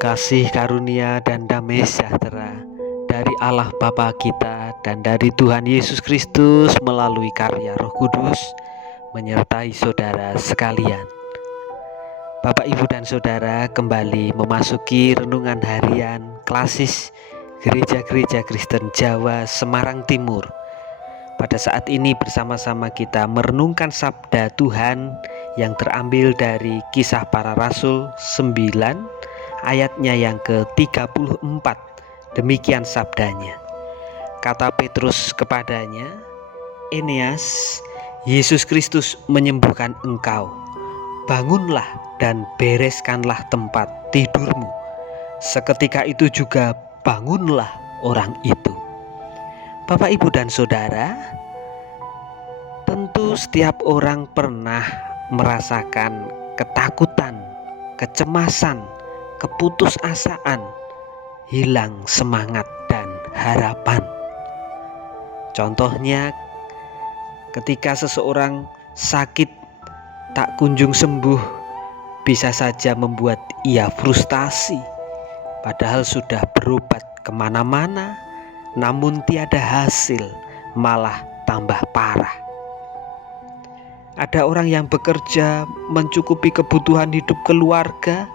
Kasih karunia dan damai sejahtera dari Allah Bapa kita dan dari Tuhan Yesus Kristus melalui karya Roh Kudus menyertai saudara sekalian. Bapak, Ibu, dan Saudara kembali memasuki renungan harian klasis Gereja-Gereja Kristen Jawa Semarang Timur. Pada saat ini bersama-sama kita merenungkan sabda Tuhan yang terambil dari Kisah Para Rasul 9 ayatnya yang ke-34. Demikian sabdanya. Kata Petrus kepadanya, "Eneas, Yesus Kristus menyembuhkan engkau. Bangunlah dan bereskanlah tempat tidurmu." Seketika itu juga bangunlah orang itu. Bapak, Ibu, dan Saudara, tentu setiap orang pernah merasakan ketakutan, kecemasan, keputusasaan, hilang semangat dan harapan. Contohnya ketika seseorang sakit tak kunjung sembuh, bisa saja membuat ia frustasi, padahal sudah berobat kemana-mana, namun tiada hasil, malah tambah parah. Ada orang yang bekerja mencukupi kebutuhan hidup keluarga,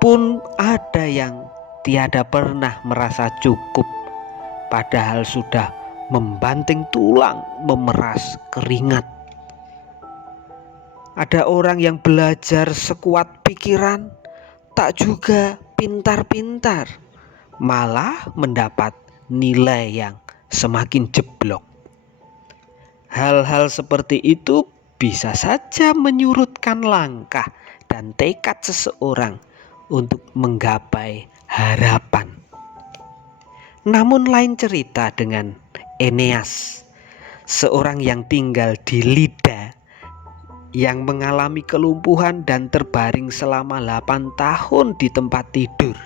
pun ada yang tiada pernah merasa cukup, padahal sudah membanting tulang, memeras keringat. Ada orang yang belajar sekuat pikiran, tak juga pintar-pintar, malah mendapat nilai yang semakin jeblok. Hal-hal seperti itu bisa saja menyurutkan langkah dan tekad seseorang untuk menggapai harapan. Namun lain cerita dengan Eneas, seorang yang tinggal di Lida, yang mengalami kelumpuhan dan terbaring selama 8 tahun di tempat tidur.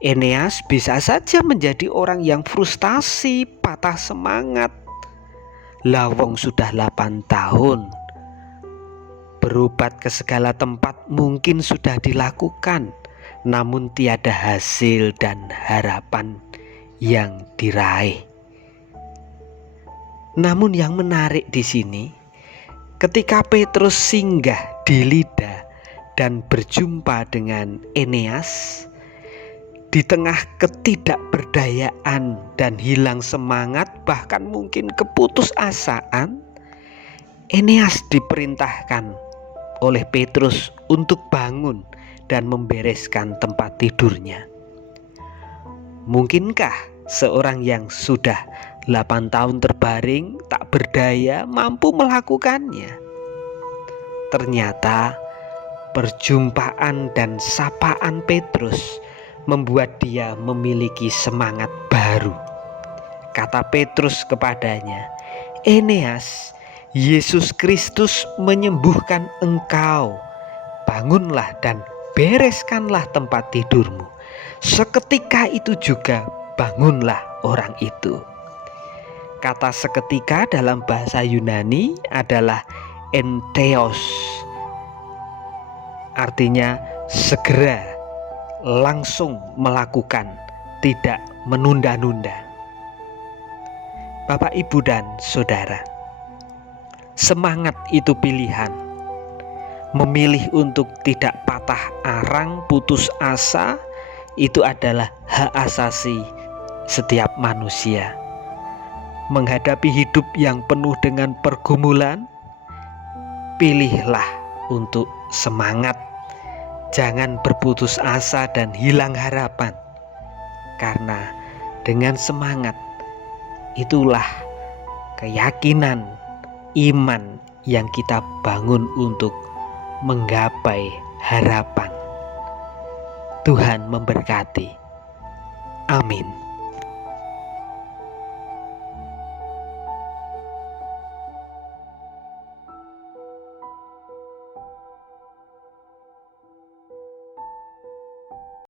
Eneas bisa saja menjadi orang yang frustasi, patah semangat. Lawong sudah 8 tahun. Berobat ke segala tempat mungkin sudah dilakukan, namun tiada hasil dan harapan yang diraih. Namun yang menarik di sini, ketika Petrus singgah di Lida dan berjumpa dengan Eneas, di tengah ketidakberdayaan dan hilang semangat, bahkan mungkin keputusasaan, Eneas diperintahkan oleh Petrus untuk bangun dan membereskan tempat tidurnya. Mungkinkah seorang yang sudah 8 tahun terbaring, tak berdaya, mampu melakukannya? Ternyata perjumpaan dan sapaan Petrus membuat dia memiliki semangat baru. Kata Petrus kepadanya, "Eneas, Yesus Kristus menyembuhkan engkau. Bangunlah dan bereskanlah tempat tidurmu." Seketika itu juga bangunlah orang itu. Kata seketika dalam bahasa Yunani adalah entheos, artinya segera, langsung melakukan, tidak menunda-nunda. Bapak, Ibu, dan Saudara, semangat itu pilihan. Memilih untuk tidak patah arang, putus asa, itu adalah hak asasi setiap manusia. Menghadapi hidup yang penuh dengan pergumulan, pilihlah untuk semangat. Jangan berputus asa dan hilang harapan, karena dengan semangat itulah keyakinan, iman yang kita bangun untuk menggapai harapan. Tuhan memberkati. Amin.